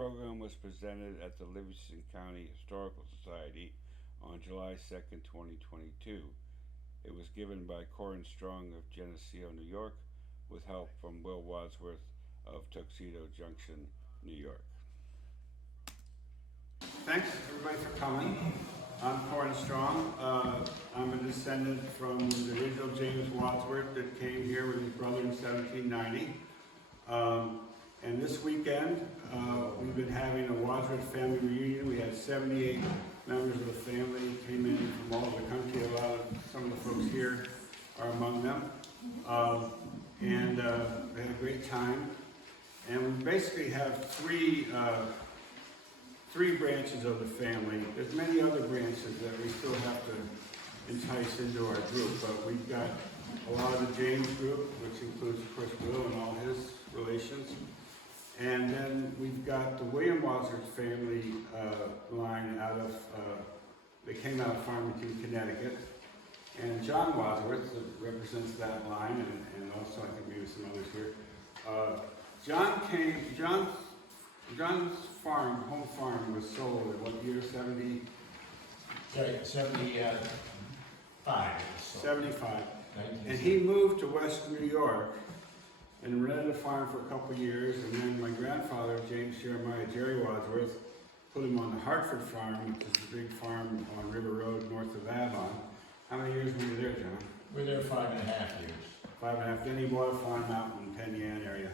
program was presented at the Livingston County Historical Society on July 2nd, 2022. It was given by Corrin Strong of Geneseo, New York, with help from Will Wadsworth of Tuxedo, Junction, New York. Thanks everybody for coming. I'm Corrin Strong. I'm a descendant from the original James Wadsworth that came here with his brother in 1790. And this weekend, we've been having a Wadsworth family reunion. We had 78 members of the family came in from all over the country. Some of the folks here are among them. And we had a great time. And we basically have three branches of the family. There's many other branches that we still have to entice into our group, but we've got a lot of the James group, which includes, of course, Will and all his relations. And then we've got the William Wadsworth family line out of, they came out of Farmington, Connecticut. And John Wadsworth represents that line, and also I think maybe some others here. John's farm, home farm, was sold at what year? 75. 75. And he moved to West New York and rented a farm for a couple of years, and then my grandfather, James Jeremiah Wadsworth, put him on the Hartford farm, which is a big farm on River Road north of Avon. How many years were you there, John? We were there 5.5 years. 5.5. Then he bought a farm out in Penn Yan area.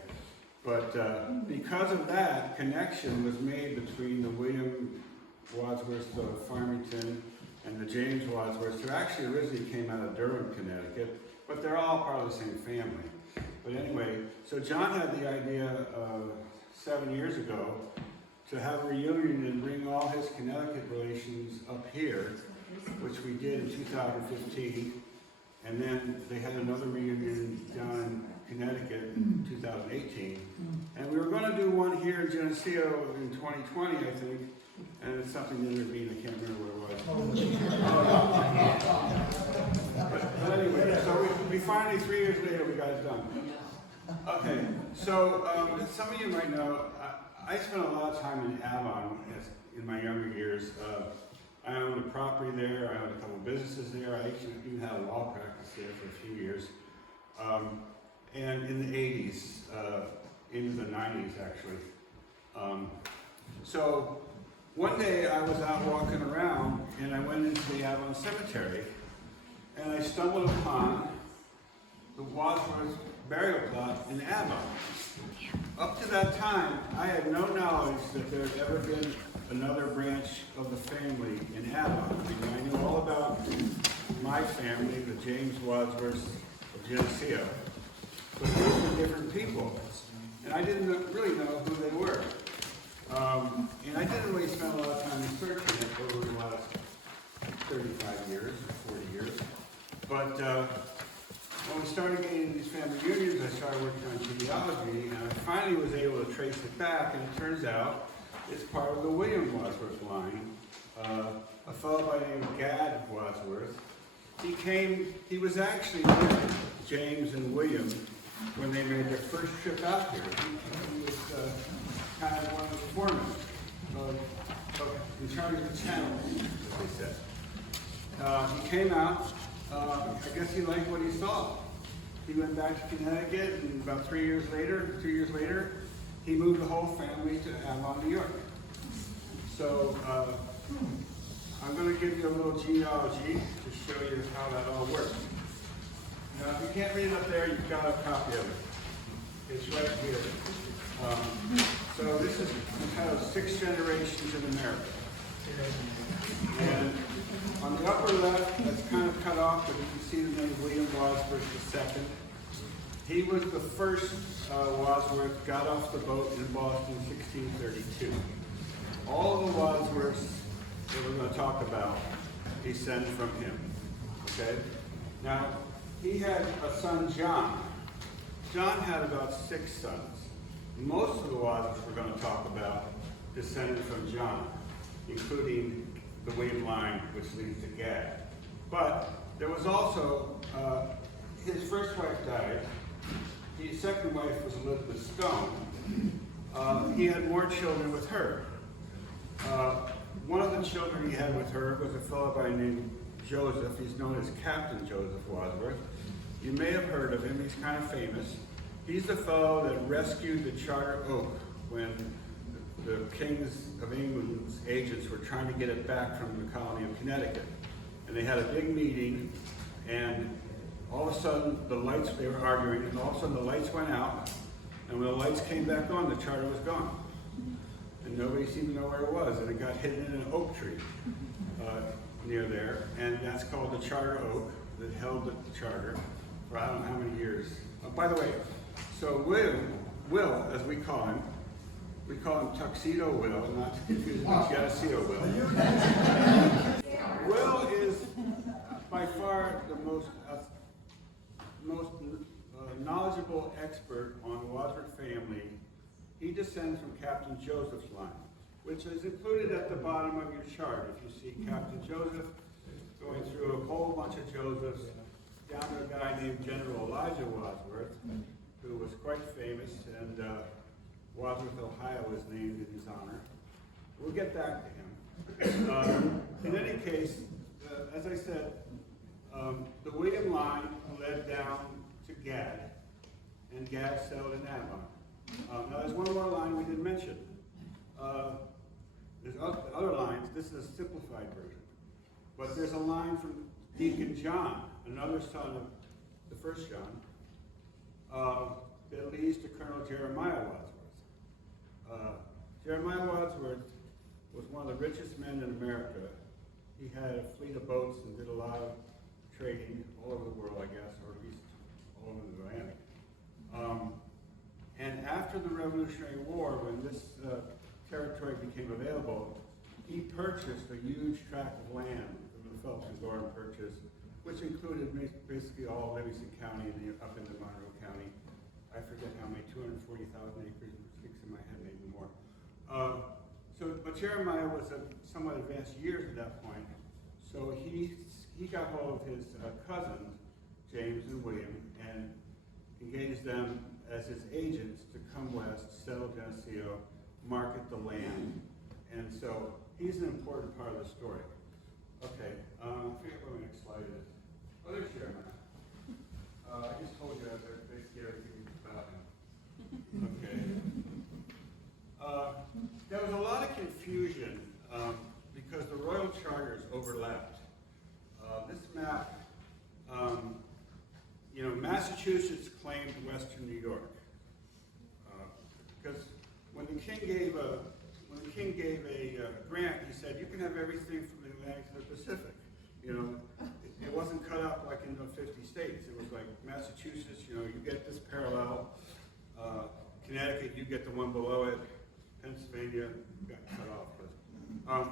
But because of that, connection was made between the William Wadsworth of Farmington and the James Wadsworth, who actually originally came out of Durham, Connecticut, but they're all part of the same family. But anyway, so John had the idea 7 years ago to have a reunion and bring all his Connecticut relations up here, which we did in 2015. And then they had another reunion down in Connecticut in 2018. And we were going to do one here in Geneseo in 2020, I think. And it's something that intervened, I can't remember what it was. But anyway, so we finally, 3 years later, we got it done. Okay, so some of you might know, I spent a lot of time in Avon in my younger years. I owned a property there, I owned a couple businesses there, I actually even had a law practice there for a few years. And in the 80s, into the 90s actually. So one day I was out walking around and I went into the Avon Cemetery and I stumbled upon the Wadsworth burial plot in Avon. Up to that time, I had no knowledge that there had ever been another branch of the family in Avon. I mean, I knew all about my family, the James Wadsworth of Geneseo, but these were different people, and I didn't really know who they were. And I didn't really spend a lot of time researching it over the last 35 years or 40 years. But when we started getting these family reunions, I started working on genealogy, and I finally was able to trace it back, and it turns out it's part of the William Wadsworth line. A fellow by the name of Gad Wadsworth. He was actually with James and William when they made their first trip out here. He was kind of one of the foremen in charge of the channel, as they said. He came out, I guess he liked what he saw. He went back to Connecticut, and about 2 years later, he moved the whole family to Avon, New York. So I'm going to give you a little genealogy to show you how that all works. Now, if you can't read it up there, you've got a copy of it. It's right here. So this is kind of 6 generations in America. And on the upper left, that's kind of cut off, but you can see the name William Wadsworth II. He was the first Wadsworth, got off the boat in Boston in 1632. All of the Wadsworths that we're going to talk about descend from him. Okay? Now, he had a son, John. John had about 6 sons. Most of the Wadsworths we're going to talk about descended from John, including the William line, which leads to Gad. But there was also, his first wife died. His second wife was Elizabeth Stone. he had more children with her. One of the children he had with her was a fellow by the name Joseph. He's known as Captain Joseph Wadsworth. You may have heard of him. He's kind of famous. He's the fellow that rescued the Charter Oak when the Kings of England's agents were trying to get it back from the colony of Connecticut. And they had a big meeting, and all of a sudden the lights, they were arguing, and all of a sudden the lights went out, and when the lights came back on, the charter was gone. And nobody seemed to know where it was, and it got hidden in an oak tree near there, and that's called the Charter Oak that held the charter for I don't know how many years. By the way, so Will, as we call him Tuxedo Will, not to confuse with Geneseo Will. Will is by far the most knowledgeable expert on the Wadsworth family. He descends from Captain Joseph's line, which is included at the bottom of your chart. If you see Captain Joseph going through a whole bunch of Josephs, down to a guy named General Elijah Wadsworth, who was quite famous, and Wadsworth, Ohio was named in his honor. We'll get back to him. In any case, as I said, the William line led down to Gad, and Gad settled in Avon. Now there's one more line we didn't mention. There's other lines. This is a simplified version. But there's a line from Deacon John, another son of the first John, that leads to Colonel Jeremiah Wadsworth. Jeremiah Wadsworth was one of the richest men in America. He had a fleet of boats and did a lot of trading all over the world, I guess, or at least all over the Atlantic. And after the Revolutionary War, when this territory became available, he purchased a huge tract of land that the Phelps and Gorham purchased, which included basically all Livingston County and up into Monroe County. I forget how many, 240,000 acres, sticks in my head, maybe more. But Jeremiah was a somewhat advanced years at that point, so he got hold of his cousins, James and William, and engaged them as his agents to come west, settle Geneseo, market the land, and so he's an important part of the story. Okay, I forget what the next slide is. Oh, there's Jeremiah. I just told you I was basically everything about him. Okay. There was a lot of confusion because the royal charters overlapped. This map, Massachusetts claimed western New York because when the king gave a grant, he said you can have everything from the Atlantic to the Pacific. It wasn't cut up like in the 50 states. It was like Massachusetts, you get this parallel. Connecticut, you get the one below it. Pennsylvania got cut off.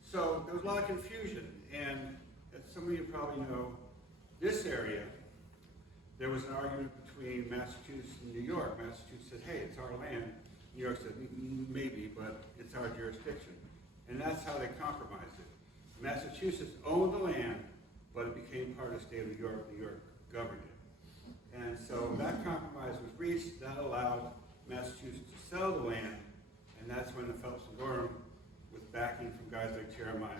So there was a lot of confusion, and as some of you probably know, this area, there was an argument between Massachusetts and New York. Massachusetts said, hey, it's our land. New York said, maybe, but it's our jurisdiction. And that's how they compromised it. Massachusetts owned the land, but it became part of the state of New York. New York governed it. And so that compromise was reached. That allowed Massachusetts to sell the land, and that's when the Phelps and Gorham, with backing from guys like Jeremiah,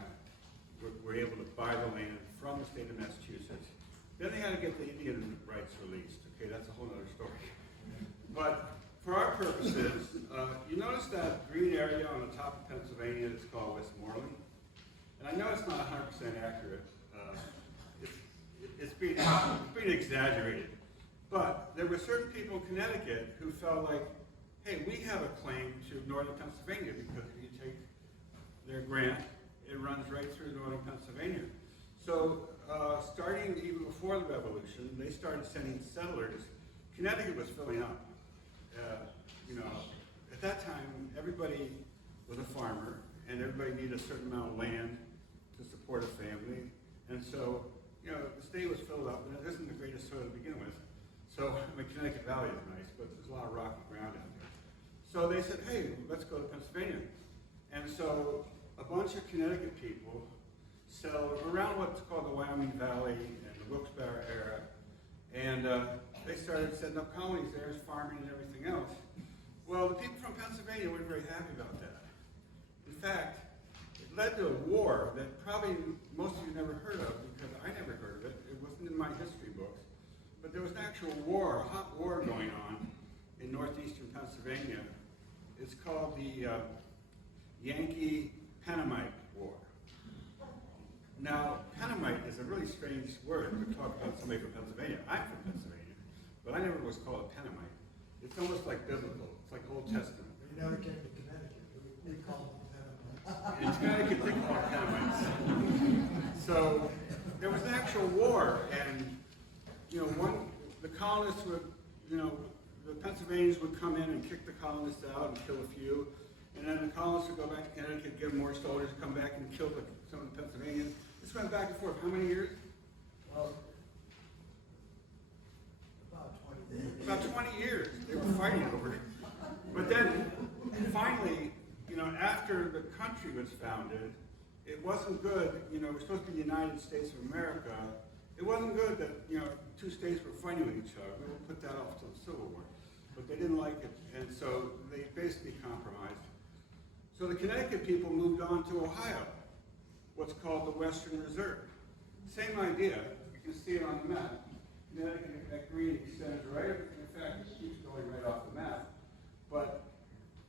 were able to buy the land from the state of Massachusetts. Then they had to get the Indian rights released. Okay, that's a whole other story. But for our purposes, you notice that green area on the top of Pennsylvania that's called Westmoreland? And I know it's not 100% accurate. It's being exaggerated. But there were certain people in Connecticut who felt like, hey, we have a claim to northern Pennsylvania because if you take their grant, it runs right through northern Pennsylvania. So starting even before the Revolution, they started sending settlers. Connecticut was filling up. At that time, everybody was a farmer, and everybody needed a certain amount of land to support a family. And so, the state was filled up, and it isn't the greatest soil to begin with. So, Connecticut Valley is nice, but there's a lot of rocky ground out there. So they said, hey, let's go to Pennsylvania. And so a bunch of Connecticut people settled around what's called the Wyoming Valley and the Wilkes-Barre era. And they started setting up colonies there, farming and everything else. Well, the people from Pennsylvania weren't very happy about that. In fact, it led to a war that probably most of you never heard of, because I never heard of it. It wasn't in my history books. But there was an actual war, a hot war going on in northeastern Pennsylvania. It's called the Yankee-Pennamite War. Now, Pennamite is a really strange word to talk about somebody from Pennsylvania. I'm from Pennsylvania, but I never was called a Pennamite. It's almost like biblical. It's like Old Testament. We never came to Connecticut. We called them Pennamites. In Connecticut, they call it Pennamites. So there was an actual war, and the colonists would, the Pennsylvanians would come in and kick the colonists out and kill a few, and then the colonists would go back to Connecticut, give more soldiers, come back and kill some of the Pennsylvanians. This went back and forth. How many years? Well, about 20 years. About 20 years they were fighting over it. But then, finally, after the country was founded, it wasn't good. We're supposed to be the United States of America. It wasn't good that, two states were fighting with each other. We would put that off till the Civil War. But they didn't like it, and so they basically compromised. So the Connecticut people moved on to Ohio, what's called the Western Reserve. Same idea. You can see it on the map. Connecticut, that green extends right, in fact, it keeps going right off the map. But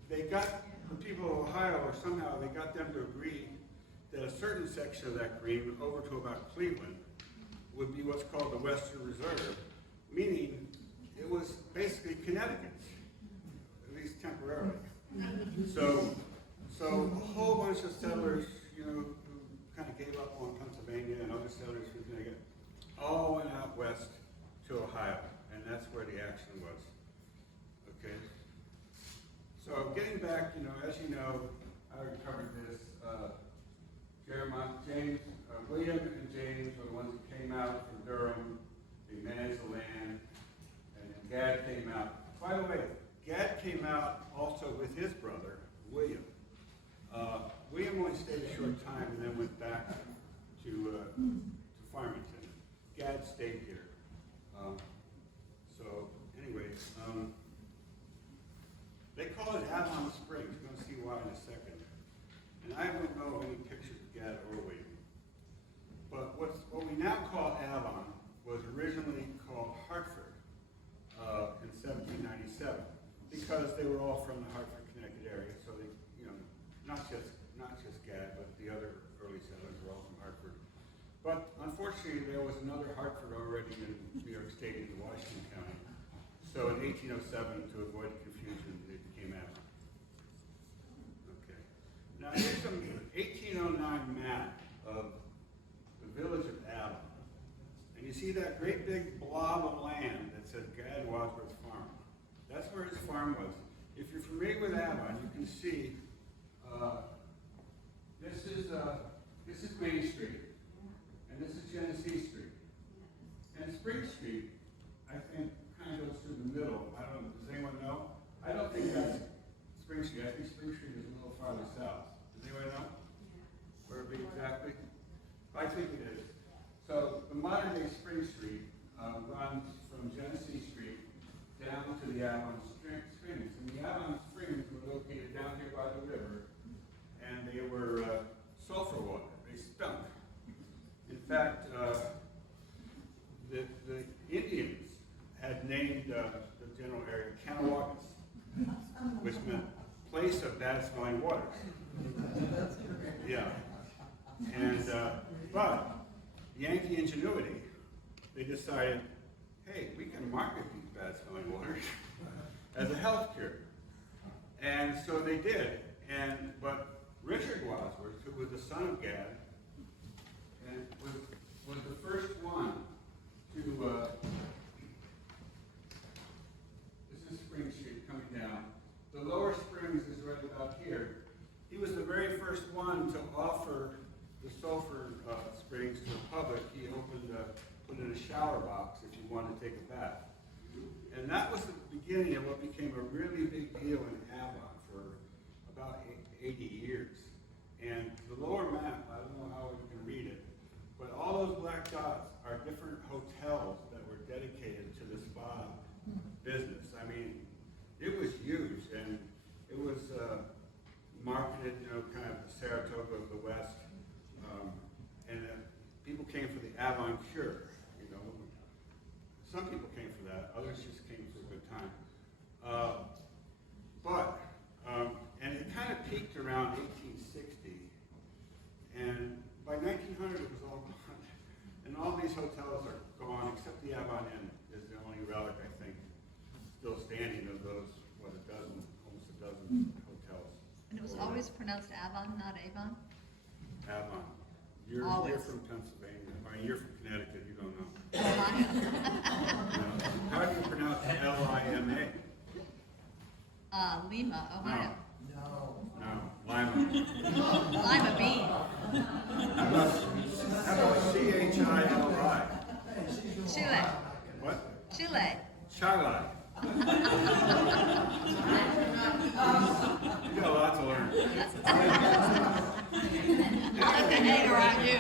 they got the people of Ohio, or somehow they got them to agree that a certain section of that green, over to about Cleveland, would be what's called the Western Reserve, meaning it was basically Connecticut's, at least temporarily. So a whole bunch of settlers, who kind of gave up on Pennsylvania, and other settlers from Connecticut, all went out west to Ohio, and that's where the action was. Okay. So getting back, as you know, I already covered this. William and James were the ones who came out from Durham. They managed the land, and then Gad came out. By the way, Gad came out also with his brother, William. William only stayed a short time and then went back to Farmington. Gad stayed here. They call it Avon Springs. You're going to see why in a second. And I don't know of any pictures of Gad or William. But what we now call Avon was originally called Hartford in 1797, because they were all from the Hartford, Connecticut area. So they, not just Gad, but the other early settlers were all from Hartford. But unfortunately, there was another Hartford already in New York State in Washington County. So in 1807, to avoid confusion, it became Avon. Okay. Now here's some 1809 map of the village of Avon. And you see that great big blob of land that says Gad Wadsworth Farm. That's where his farm was. If you're familiar with Avon, you can see this is Main Street, and this is Geneseo Street. And Spring Street, I think, kind of goes through the middle. I don't know, does anyone know? I don't think that's Spring Street. I think Spring Street is a little farther south. Does anyone know? Where it be exactly? I think it is. So the modern day Spring Street runs from Geneseo Street down to the Avon Springs. And the Avon Springs were located down here by the river, and they were sulfur water. They stunk. In fact, the Indians had named the general area Canawagas, which meant place of bad smelling waters. Yeah. And but Yankee ingenuity, they decided, hey, we can market these bad smelling waters as a health cure. And so they did. But Richard Wadsworth, who was the son of Gad, and was the first one to this is Spring Street coming down. The Lower Springs is right about here. He was the very first one to offer the sulfur springs to the public. He put in a shower box if you wanted to take a bath. And that was the beginning of what became a really big deal in Avon for about 80 years. And the lower map, I don't know how we can read it, but all those black dots are different hotels that were dedicated to the spa business. I mean, it was huge, and marketed, you know, kind of the Saratoga of the West. And people came for the Avon cure, you know. Some people came for that, others just came for a good time. And it kind of peaked around 1860, and by 1900 it was all gone. And all these hotels are gone, except the Avon Inn is the only relic, I think, still standing of those, what, almost a dozen hotels. And it was always pronounced Avon, not Avon? Avon. You're Always. from Pennsylvania, or you're from Connecticut, you don't know. Ohio. How do you pronounce Lima? Lima, Ohio. No, Lima. Lima bean. How about C-H-I-L-I? Chile. What? Chile. Chile. You got a lot to learn. I like to hang around you.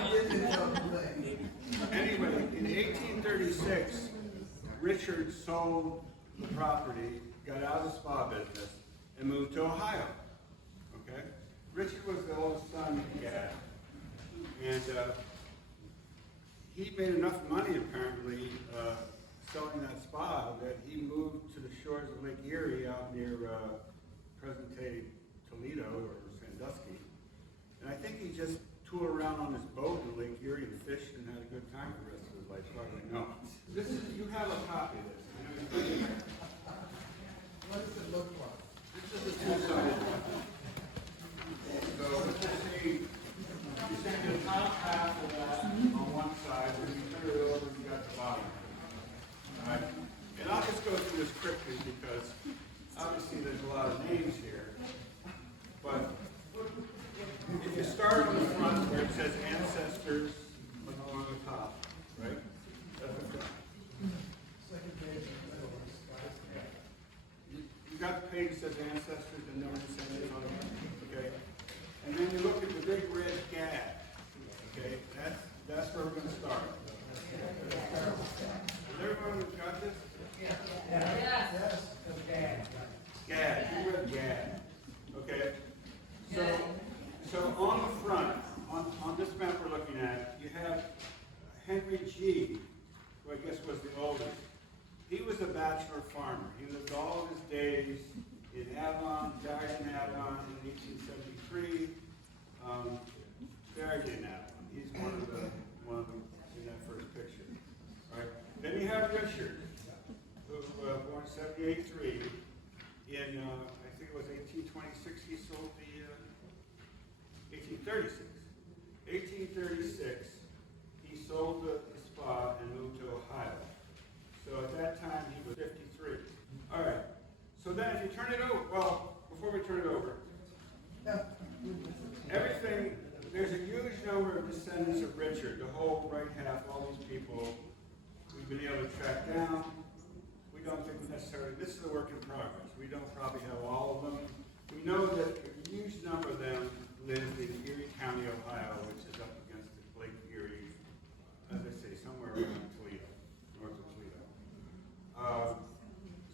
Anyway, in 1836, Richard sold the property, got out of the spa business, and moved to Ohio. Okay? Richard was the oldest son he had. And he made enough money, apparently, selling that spa that he moved to the shores of Lake Erie out near present-day Toledo or Sandusky. And I think he just toured around on his boat in Lake Erie and fished and had a good time for the rest of his life. Probably no. You have a copy of this. What does it look like? This is a two-sided one. So let's just see. You see the top half of that on one side, when you turn it over, you got the bottom. All right. And I'll just go through this quickly because obviously there's a lot of names here. But if you start on the front where it says ancestors along the top, right? That's the front. Second page. You got the page that says ancestors and no descendants on it, okay? And then you look at the big red gad, okay? That's where we're going to start. Has everyone got this? Yes, okay. Gad, you read gad, okay? So on the front, on this map we're looking at, you have Henry G., who I guess was the oldest. He was a bachelor farmer. He lived all of his days in Avon, died in Avon in 1873, buried in Avon. He's one of them in that first picture. All right. Then you have Richard, who was born 78-3 in, I think it was 1826, he sold the, 1836. 1836, he sold the spa and moved to Ohio. So at that time, he was 53. All right. So then if you turn it over, well, before we turn it over, everything, there's a huge number of descendants of Richard, the whole right half, all these people we've been able to track down. We don't think necessarily, this is a work in progress. We don't probably have all of them. We know that a huge number of them live in Erie County, Ohio, which is up against Lake Erie, as I say, somewhere around Toledo, north of Toledo.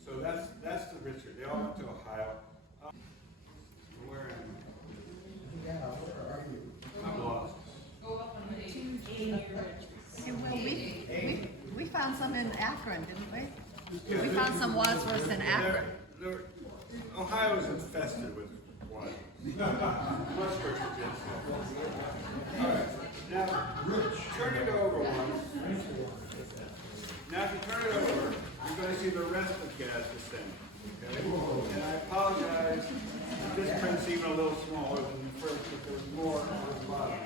So that's the Richard. They all went to Ohio. Where am I? Yeah, where are you? I'm lost. Well, we found some in Akron, didn't we? We found some Wadsworths in Akron. Ohio is infested with what? Much worse than Geneseo. All right. Now, turn it over once. Now, if you turn it over, you're going to see the rest of Gad's descendants. Okay? And I apologize if this print's even a little smaller than the first, but there's more on the bottom.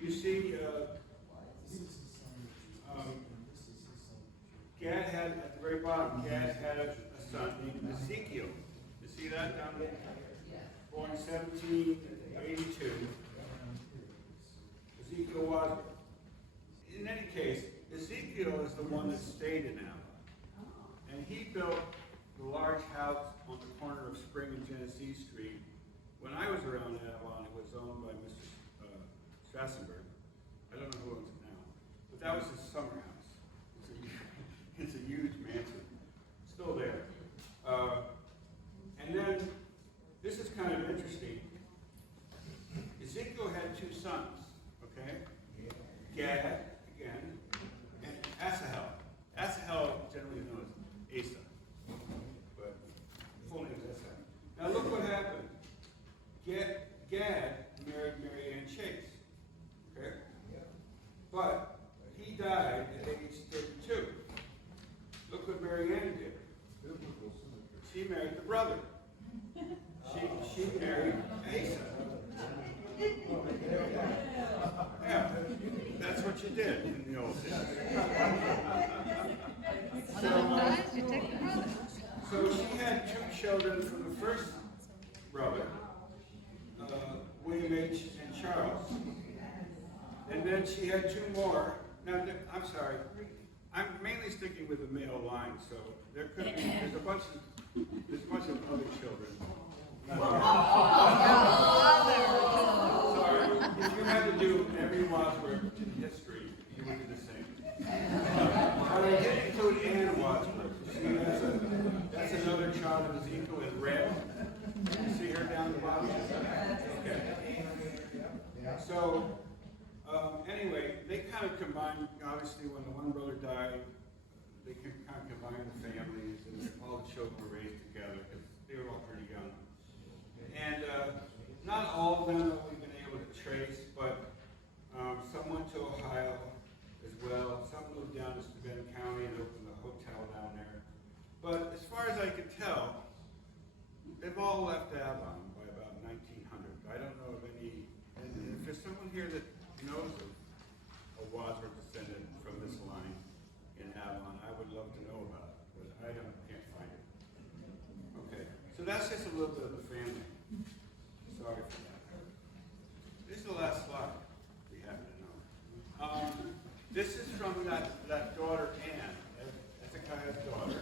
You see, Gad had, at the very bottom, Gad had a son named Ezekiel. You see that down there? Born 1782. Ezekiel Wadsworth. In any case, Ezekiel is the one that stayed in Avon. And he built the large house on the corner of Spring and Geneseo Street. When I was around Avon, it was owned by Mr. Strassenberg. I don't know who owns it now. But that was his summer house. It's a huge mansion. Still there. And then, this is kind of interesting. Gad married Mary Ann Chase. Okay? But he died at age 32. Look what Mary Ann did. She married the brother. She married Asa. Yeah, that's what you did in the old days. One of them dies, you take the brother. So she had 2 children from the first brother, William H. and Charles. And then she had 2 more. Now, I'm sorry, I'm mainly sticking with the male line, so there could be, there's a bunch of other children. Sorry, if you had to do every Wadsworth history, you would do the same. But I did include Anne Wadsworth. See, that's another child of Ezekiel in red. You see her down the bottom? Okay. So, anyway, they kind of combined, obviously, when the one brother died, they kind of combined the families, and all the children were raised together, because they were all pretty young. And not all of them have we been able to trace, but some went to Ohio as well. Some moved down to Deacon County and opened a hotel down there. But as far as I could tell, they've all left Avon by about 1900. I don't know of any, and if there's someone here that knows of a Wadsworth descendant from this line in Avon, I would love to know about it, but I can't find it. Okay, so that's just a little bit of the family. Sorry for that. This is the last slide, if you happen to know. This is from that daughter, Anne, Hezekiah's daughter.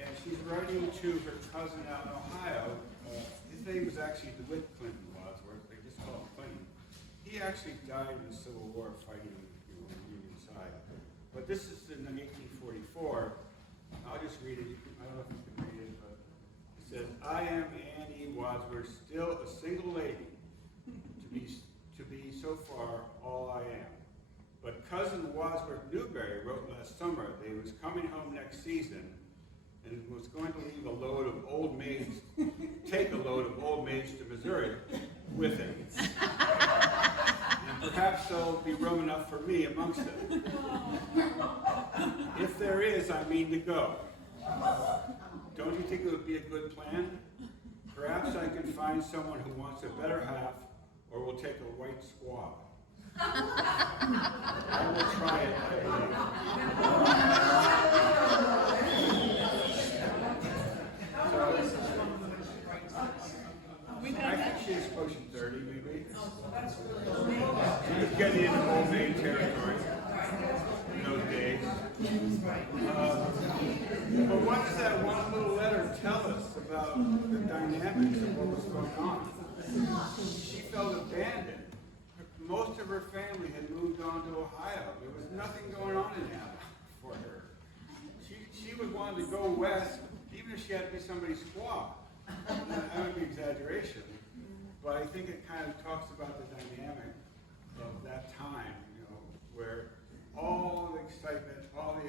And she's writing to her cousin out in Ohio. His name was actually DeWitt Clinton Wadsworth. They just call him Clinton. He actually died in the Civil War fighting on the Union side. But this is in 1844. I'll just read it. I don't know if you can read it, but it says, "I am Anne E. Wadsworth, still a single lady, to be so far all I am. But cousin Wadsworth Newberry wrote last summer that he was coming home next season and was going to leave a load of old maids, take a load of old maids to Missouri with him. And perhaps there'll be room enough for me amongst them. If there is, I mean to go. Don't you think it would be a good plan? Perhaps I can find someone who wants a better half, or will take a white squaw. I will try it, I think she's pushing 30, maybe. She was getting into old maid territory in those days. But what does that one little letter tell us about the dynamics of what was going on? She felt abandoned. Most of her family had moved on to Ohio. There was nothing going on in Avon for her. She would want to go west, even if she had to be somebody's squaw. That would be exaggeration. But I think it kind of talks about the dynamic of that time, where all the excitement, all the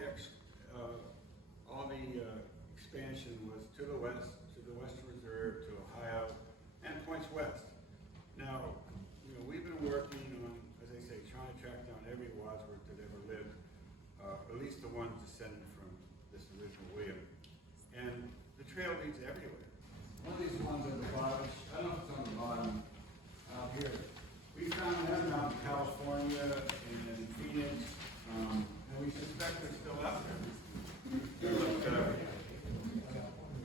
expansion was to the west, to the Western Reserve, to Ohio, and points west. Now, we've been working on, as I say, trying to track down every Wadsworth that ever lived, at least the ones descended from this original William. And the trail leads everywhere. One of these ones at the bottom, I don't know if it's on the bottom out here. We found them out in California and in Phoenix, and we suspect they're still out there.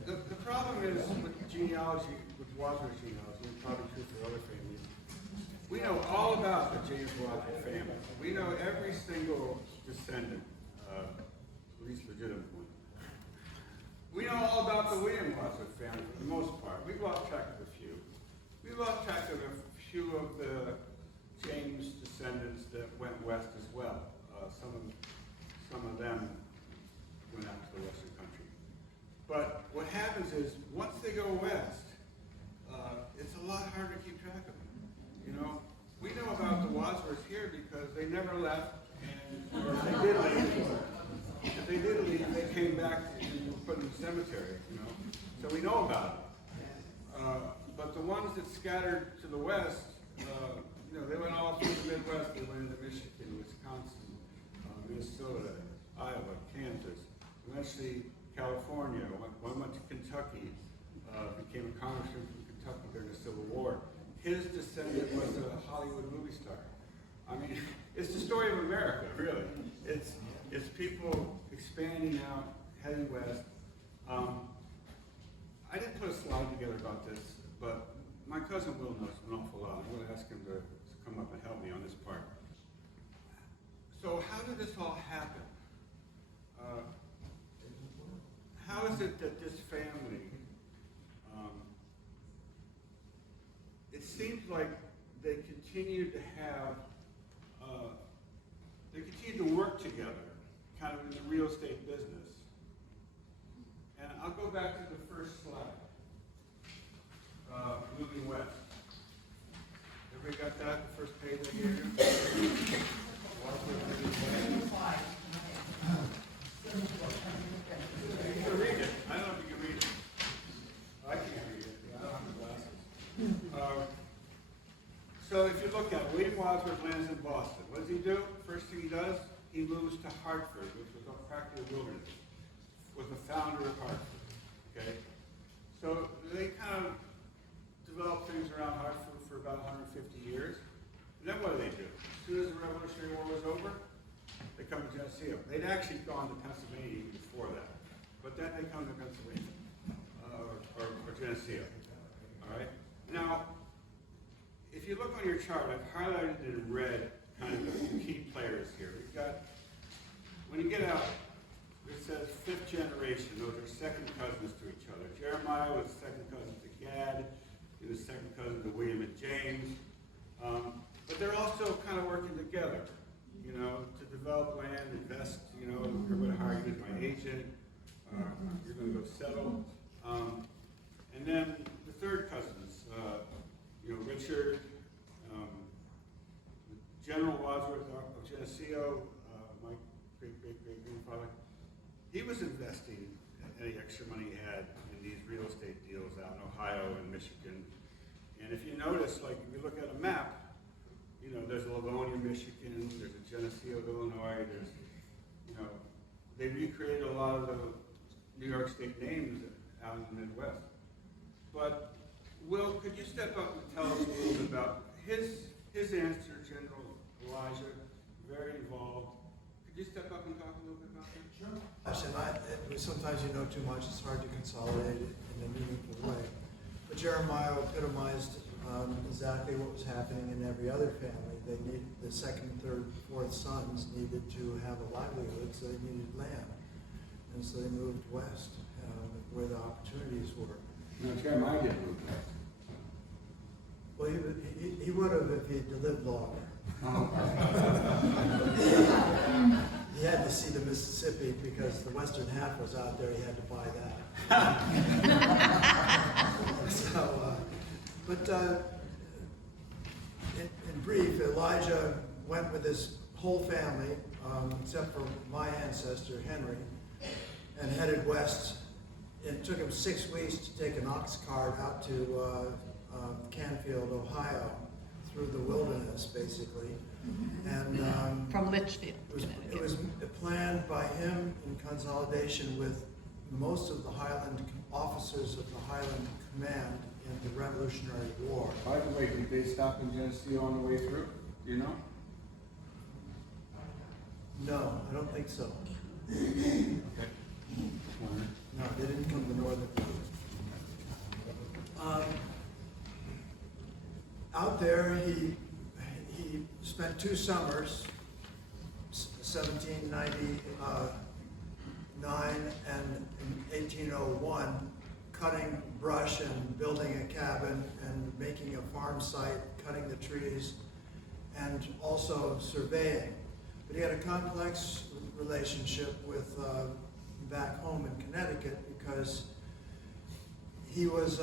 The problem is with genealogy, with Wadsworth genealogy, and probably true for other families, we know all about the James Wadsworth family. We know every single descendant, at least legitimate one. We know all about the William Wadsworth family for the most part. We've lost track of a few. We've lost track of a few of the James descendants that went west as well. Some of them went out to the western country. But what happens is, once they go west, it's a lot harder to keep track of them. We know about the Wadsworths here because they never left, and if they did leave, they came back and were put in the cemetery, So we know about it. But But the ones that scattered to the west, you know, they went all through the Midwest. They went into Michigan, Wisconsin, Minnesota, Iowa, Kansas, eventually California. One went to Kentucky, became a congressman from Kentucky during the Civil War. His descendant was a Hollywood movie star. I mean, it's the story of America, really. It's people expanding out, heading west. I didn't put a slide together about this, but my cousin Will knows an awful lot. I'm going to ask him to come up and help me on this part. So how did this all happen? How is it that this family, it seems like they continue to have, they continue to work together, kind of in the real estate business. And I'll go back to the first slide, moving west. Everybody got that, the first page I gave you? You can read it. I don't know if you can read it. I can't read it. I don't have my glasses. So if you look at it, William Wadsworth lands in Boston. What does he do? First thing he does, he moves to Hartford, which was practically a wilderness. Was the founder of Hartford. Okay? So they kind of developed things around Hartford for about 150 years. And then what do? As soon as the Revolutionary War was over, they come to Geneseo. They'd actually gone to Pennsylvania even before that. But then they come to Pennsylvania, or Geneseo. All right? Now, if you look on your chart, I've highlighted in red kind of the key players here. We've got, when you get out, it says fifth generation. Those are second cousins to each other. Jeremiah was second cousin to Gad. He was second cousin to William and James. But they're also kind of working together, you know, to develop land, invest, you know, we're going to hire you as my agent. You're going to go settle. And then the third cousins, you know, Richard, General Wadsworth of Geneseo, my great-great-great-grandfather, he was investing any extra money he had in these real estate deals out in Ohio and Michigan. And if you notice, like if you look at a map, you know, there's Livonia, Michigan, there's a Geneseo, Illinois, there's, you know, they recreated a lot of the New York State names out in the Midwest. But, Will, could you step up and tell us a little bit about his answer, General Elijah, very involved. Could you step up and talk a little bit about that? Sure. Sometimes you know too much, it's hard to consolidate it in a meaningful way. But Jeremiah epitomized exactly what was happening in every other family. They need the second, third, fourth sons needed to have a livelihood, so they needed land. And so they moved west, where the opportunities were. No, Jeremiah didn't move west. Well, he would have if he'd lived longer. He had to see the Mississippi because the western half was out there. He had to buy that. So, in brief, Elijah went with his whole family, except for my ancestor Henry, and headed west. It took him 6 weeks to take an ox cart out to Canfield, Ohio, through the wilderness, basically. And From Litchfield. it was planned by him in consolidation with most of the Highland officers of the Highland Command in the Revolutionary War. By the way, did they stop in Geneseo on the way through? Do you know? No, I don't think so. Okay. No, they didn't come to the northern route. Out there, he spent 2 summers, 1799 and 1801, cutting brush and building a cabin and making a farm site, cutting the trees, and also surveying. But he had a complex relationship with back home in Connecticut because he was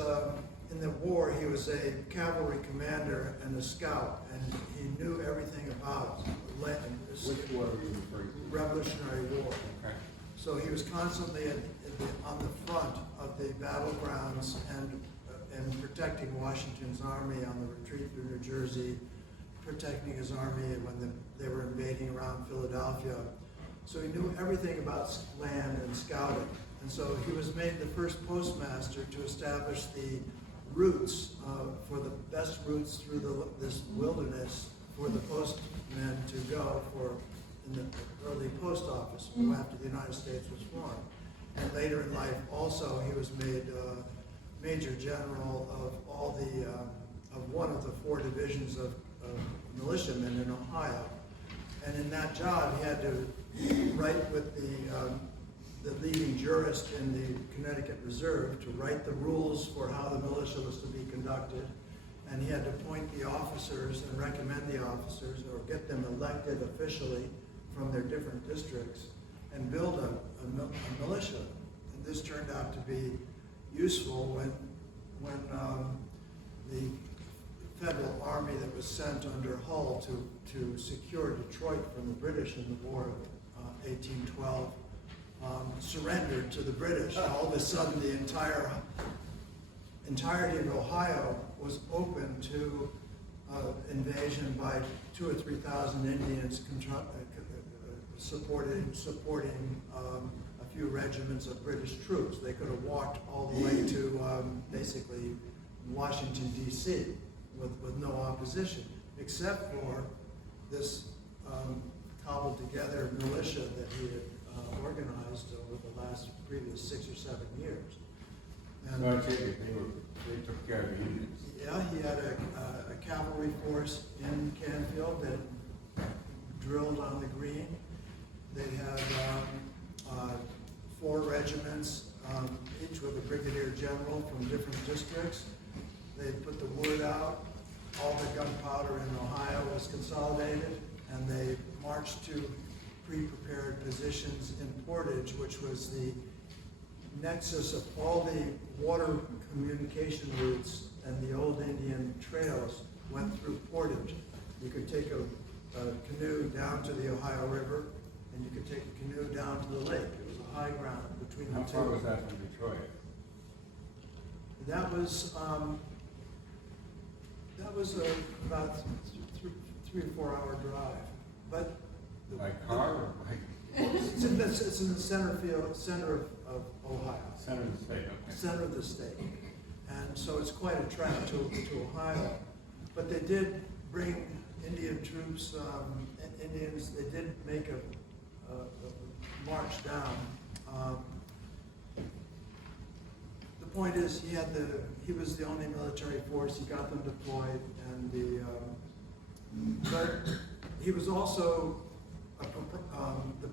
in the war. He was a cavalry commander and a scout, and he knew everything about land. Which war are you referring to? Revolutionary War. Okay. So he was constantly on the front of the battlegrounds, and and protecting Washington's army on the retreat through New Jersey, protecting his army when they were invading around Philadelphia. So he knew everything about land and scouting. And so he was made the first postmaster to establish the routes, for the best routes through this wilderness for the postmen to go for in the early post office after the United States was formed. And later in life also he was made Major General of all the, of one of the 4 divisions of militiamen in Ohio. And in that job he had to write with the leading jurist in the Connecticut Reserve to write the rules for how the militia was to be conducted. And he had to appoint the officers and recommend the officers or get them elected officially from their different districts and build a militia. And this turned out to be useful when the Federal Army that was sent under Hull to secure Detroit from the British in the War of 1812 surrendered to the British. And all of a sudden the entirety of Ohio was open to invasion by 2,000 or 3,000 Indians supporting a few regiments of British troops. They could have walked all the way to basically Washington, D.C. with no opposition, except for this cobbled together militia that he had organized over the last previous 6 or 7 years. And So I take it they took care of the Indians. yeah, he had a cavalry force in Canfield that drilled on the green. They had 4 regiments, each with a brigadier general from different districts. They put the word out. All the gunpowder in Ohio was consolidated, and they marched to pre-prepared positions in Portage, which was the nexus of all the water communication routes and the old Indian trails went through Portage. You could take a canoe down to the Ohio River, and you could take a canoe down to the lake. It was a high ground between the two. How far was that from Detroit? That was about 3 or 4 hour drive, but By car or by it's in the center of Ohio, center of the state? Okay. center of the state, and so it's quite a trek to Ohio. But they did bring Indian troops, Indians. They did make a march down. The point is, he was the only military force. He got them deployed, and but he was also the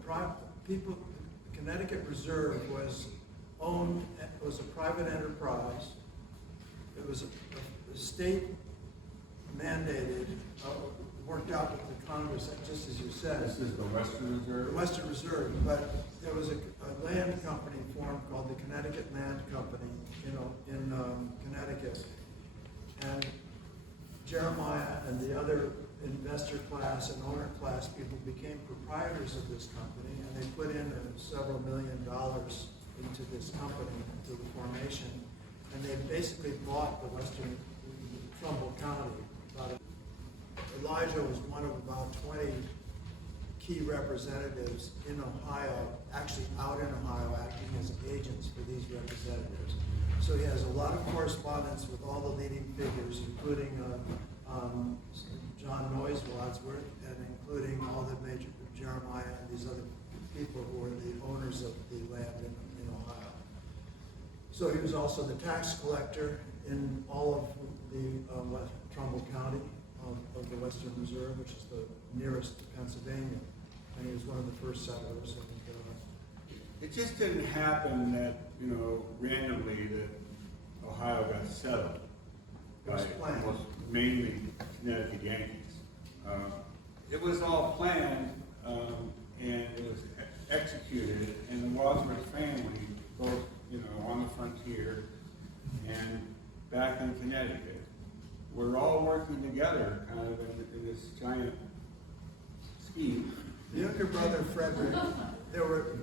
Connecticut Reserve was a private enterprise. It was a state mandated, worked out with the Congress, just as you said. This is the Western Reserve? The Western Reserve, but there was a land company formed called the Connecticut Land Company, in Connecticut. And Jeremiah and the other investor class and owner class people became proprietors of this company, and they put in several $1 million into this company, into the formation, and they basically bought the western Trumbull County. Elijah was one of about 20 key representatives in Ohio, actually out in Ohio, acting as agents for these representatives. So he has a lot of correspondence with all the leading figures, including John Wadsworth, and including all the major Jeremiah and these other people who were the owners of the land in Ohio. So he was also the tax collector in all of the Trumbull County of the Western Reserve, which is the nearest to Pennsylvania, and he was one of the first settlers. And, It just didn't happen that, randomly that Ohio got settled It was by planned. almost mainly Connecticut Yankees. It was all planned, and it was executed, and the Wadsworth family, both, on the frontier and back in Connecticut, were all working together kind of in this giant scheme. The younger brother, Frederick, there were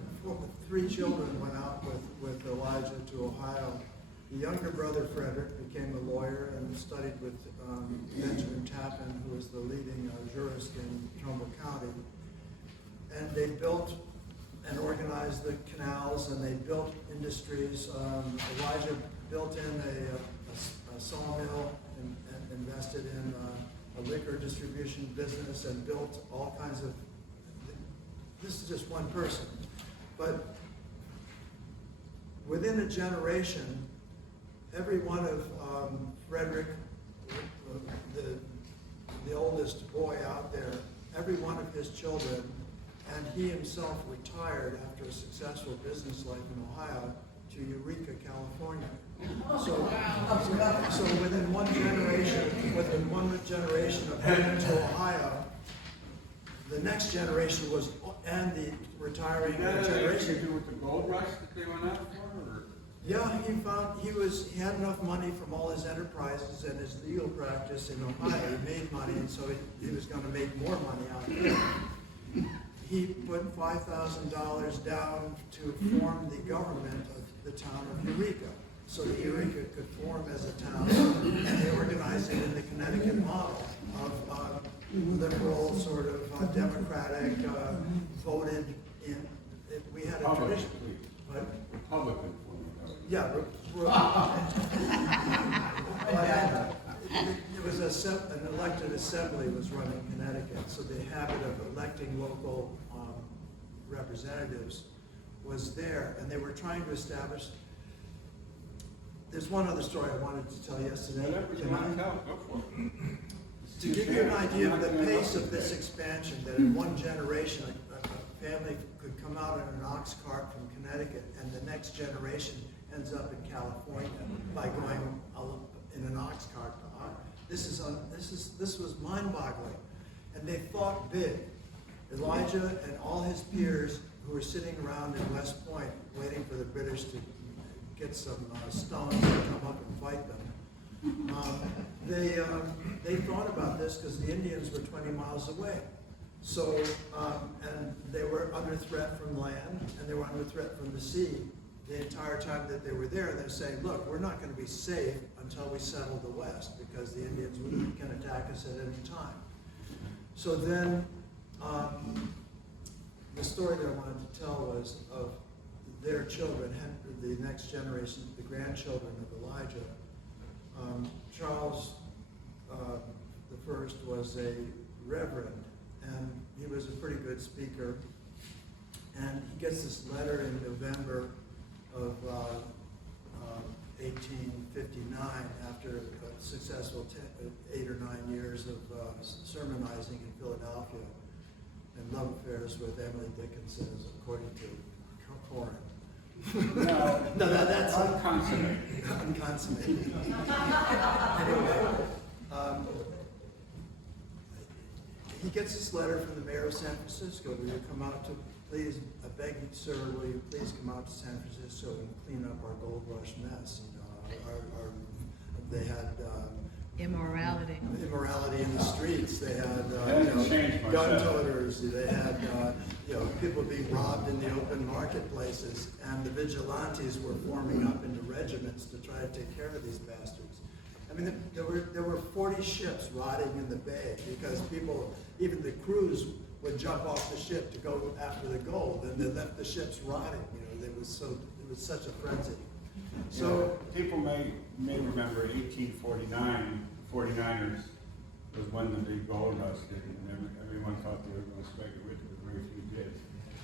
3 children went out with Elijah to Ohio, The younger brother, Frederick, became a lawyer and studied with Benjamin Tappan, who was the leading jurist in Trumbull County. And they built and organized the canals, and they built industries. Elijah built in a sawmill and invested in a liquor distribution business and built all kinds of, this is just one person. But within a generation, every one of Frederick, the oldest boy out there, every one of his children, and he himself retired after a successful business life in Ohio to Eureka, California. So within one generation of heading to Ohio, the next generation was, and the retiring generation. To do with the gold rush that they went out for? Or? Yeah, he had enough money from all his enterprises and his legal practice in Ohio. He made money, and so he was going to make more money out of it. He put $5,000 down to form the government of the town of Eureka, so that Eureka could form as a town, and they organized it in the Connecticut model of liberal, sort of democratic, voted in. We had a tradition. But, Republican form. yeah, it was an elected assembly was running Connecticut, so the habit of electing local representatives was there, and they were trying to establish. There's one other story I wanted to tell yesterday. Whatever you want to tell, go for it. To give you an idea of the pace of this expansion, that in one generation a family could come out in an ox cart from Connecticut, and the next generation ends up in California by going in an ox cart. This was mind-boggling, and they thought big. Elijah and all his peers who were sitting around in West Point waiting for the British to get some stones to come up and fight them. They thought about this because the Indians were 20 miles away. So, and they were under threat from land, and they were under threat from the sea the entire time that they were there. They're saying, look, we're not going to be safe until we settle the West, because the Indians can attack us at any time. So then, the story that I wanted to tell was of their children, the next generation, the grandchildren of Elijah. Charles the first was a reverend, and he was a pretty good speaker. And he gets this letter in November of 1859, after a successful 8 or 9 years of sermonizing in Philadelphia and love affairs with Emily Dickinson, according to Corrin. No, that's unconsummated. Unconsummated. Anyway, he gets this letter from the mayor of San Francisco. Will you come out to, please, I beg you, sir, will you please come out to San Francisco and clean up our gold rush mess? They had Immorality in the streets. They had gun toters. They had people being robbed in the open marketplaces, and the vigilantes were forming up into regiments to try to take care of these bastards. I mean, there were 40 ships rotting in the bay because people, even the crews, would jump off the ship to go after the gold, and they left the ships rotting. It was such a frenzy. So people may remember 1849. 49ers was when the big gold rush did, and everyone thought they were going to strike it rich, but very few did.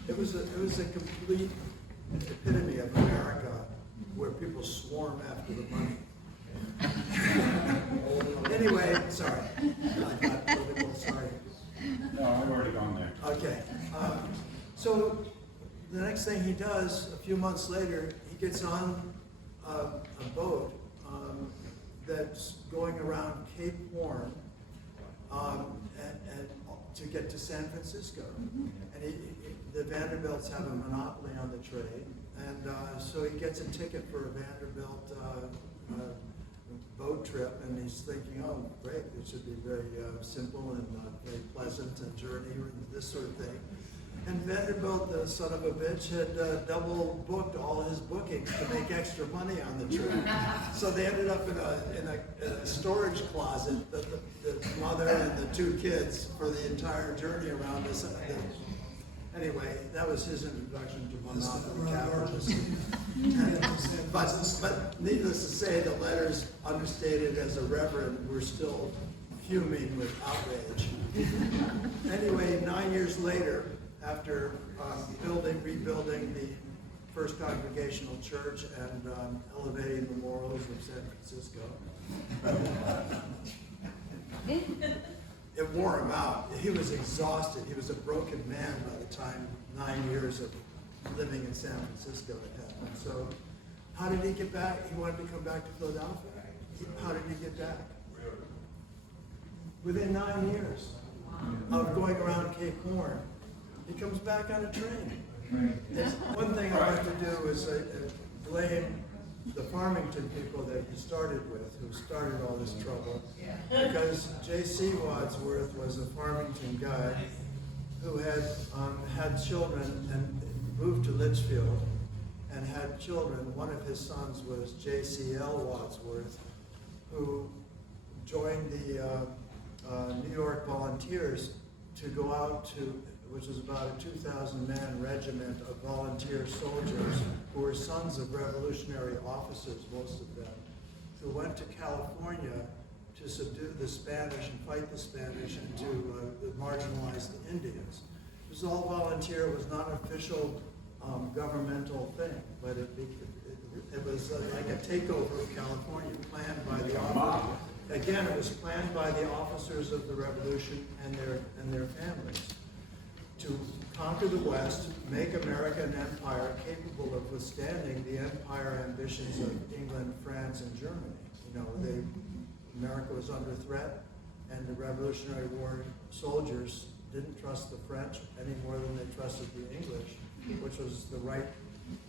It was a complete epitome of America, where people swarm after the money. Anyway, sorry. I got political, sorry. No, I've already gone there. Okay. So the next thing he does, a few months later, he gets on a boat that's going around Cape Horn and to get to San Francisco. And the Vanderbilts have a monopoly on the trade, and so he gets a ticket for a Vanderbilt boat trip, and he's thinking, oh, great, it should be very simple and very pleasant and journey and this sort of thing. And Vanderbilt, the son of a bitch, had double booked all his bookings to make extra money on the trip. So they ended up in a storage closet, the mother and the two kids, for the entire journey around this. Anyway, that was his introduction to monopoly capitalism. But needless to say, the letters, understated as a reverend, were still fuming with outrage. Anyway, 9 years later, after rebuilding the First Congregational Church and elevating memorials of San Francisco, it wore him out. He was exhausted. He was a broken man by the time 9 years of living in San Francisco had happened. So how did he get back? He wanted to come back to Philadelphia. How did he get back? Within 9 years of going around Cape Horn, he comes back on a train. One thing I like to do is blame the Farmington people that he started with, who started all this trouble. Because J.C. Wadsworth was a Farmington guy who had children and moved to Litchfield and had children. One of his sons was J.C.L. Wadsworth, who joined the New York Volunteers to go out to, which was about a 2,000-man regiment of volunteer soldiers who were sons of revolutionary officers, most of them, who went to California to subdue the Spanish and fight the Spanish and to marginalize the Indians. It was all volunteer. It was not an official governmental thing, but it was like a takeover of California planned by the officers. Again, it was planned by the officers of the revolution and their families to conquer the West, make America an empire capable of withstanding the empire ambitions of England, France, and Germany. You know, America was under threat, and the Revolutionary War soldiers didn't trust the French any more than they trusted the English, which was the right,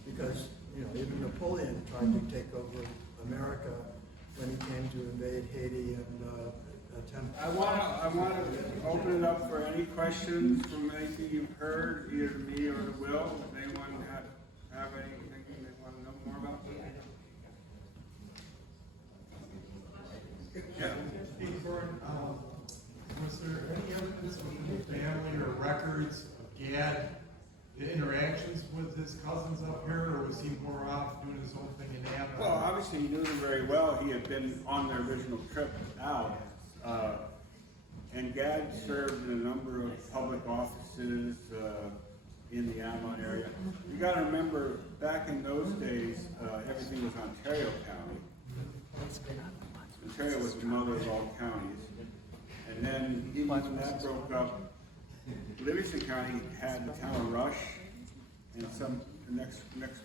because, you know, even Napoleon tried to take over America when he came to invade Haiti and attempt. I want to open it up for any questions from anything you've heard, either me or Will. Does anyone have anything they want to know more about? Yeah. Hey, Corrin, was there any evidence in the family or records of Gad, the interactions with his cousins up here, or was he more off doing his own thing in Avon? Well, obviously he knew them very well. He had been on their original trip out. And Gad served in a number of public offices in the Avon area. You got to remember, back in those days, everything was Ontario County. Ontario was the mother of all counties. And then even when that broke up, Livingston County had the town of Rush and the next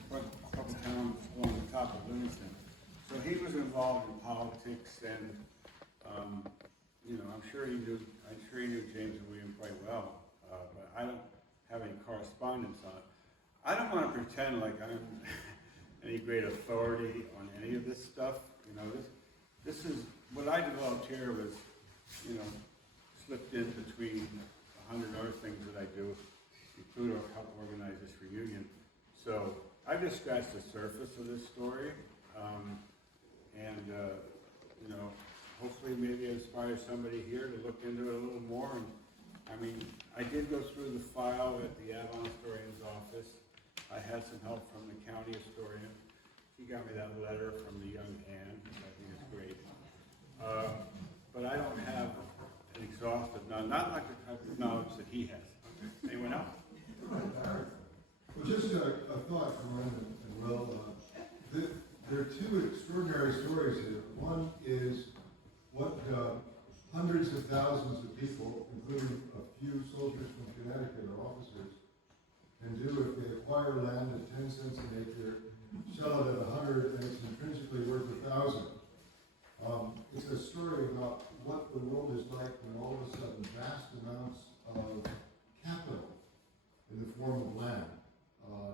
couple towns along the top of Livingston. So he was involved in politics, and you know, I'm sure he knew James and William quite well, but I don't have any correspondence on it. I don't want to pretend like I'm any great authority on any of this stuff. You know, this is what I developed here was, you know, slipped in between 100 other things that I do, including help organize this reunion. So I just scratched the surface of this story, you know, hopefully maybe inspire somebody here to look into it a little more. And I mean, I did go through the file at the Avon historian's office. I had some help from the county historian. He got me that letter from the young Anne, which I think is great. But I don't have an exhaustive, not like the type of knowledge that he has. Anyone else? Well, just a thought, Corrin and Will. There are two extraordinary stories here. One is what hundreds of thousands of people, including a few soldiers from Connecticut or officers, can do if they acquire land at 10 cents an acre, sell it at 100, and it's intrinsically worth 1,000. It's a story about what the world is like when all of a sudden vast amounts of capital in the form of land,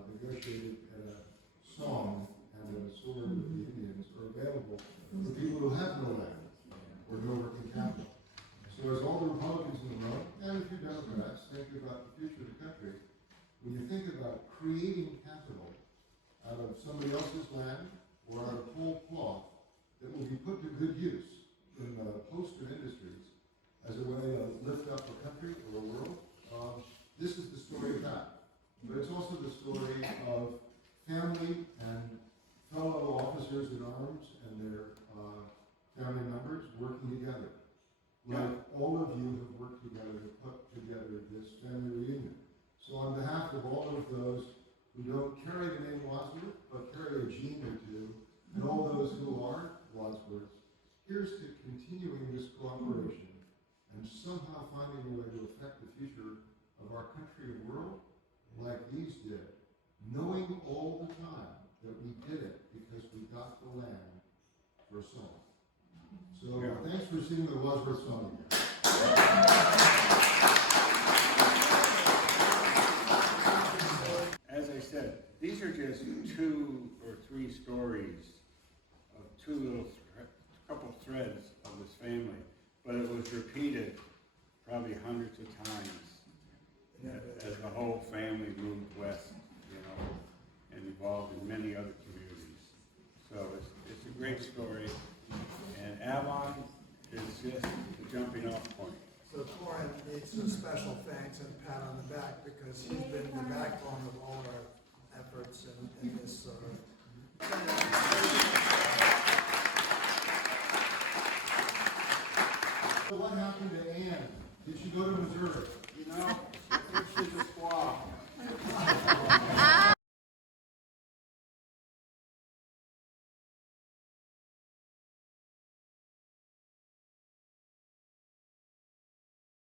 negotiated at a song and at a sword with the Indians, are available for people who have no land or no working capital. So as all the Republicans in the room, and a few Democrats, think about the future of the country, else's land or out of whole cloth that will be put to good use in a host of industries as a way to lift up a country or a world. This is the story of that. But it's also the story of family and fellow officers in arms and their family members working together. Like all of you have worked together to put together this family reunion. So on behalf of all of those who don't carry the name Wadsworth, but carry a gene or two, and all those who are Wadsworth, here's to continuing this cooperation and somehow finding a way to affect the future of our country and world like these did, knowing all the time that we did it because we got the land for a song. So thanks for singing the Wadsworth song again. As I said, these are just 2 or 3 stories of couple threads of this family, but it was repeated probably hundreds of times as the whole family moved west, and evolved in many other communities. So it's a great story, and Avon is just the jumping off point. So Corrin needs a special thanks and pat on the back because he's been the backbone of all our efforts in this. So what happened to Anne? Did she go to Missouri? I think she's a squaw. Ah!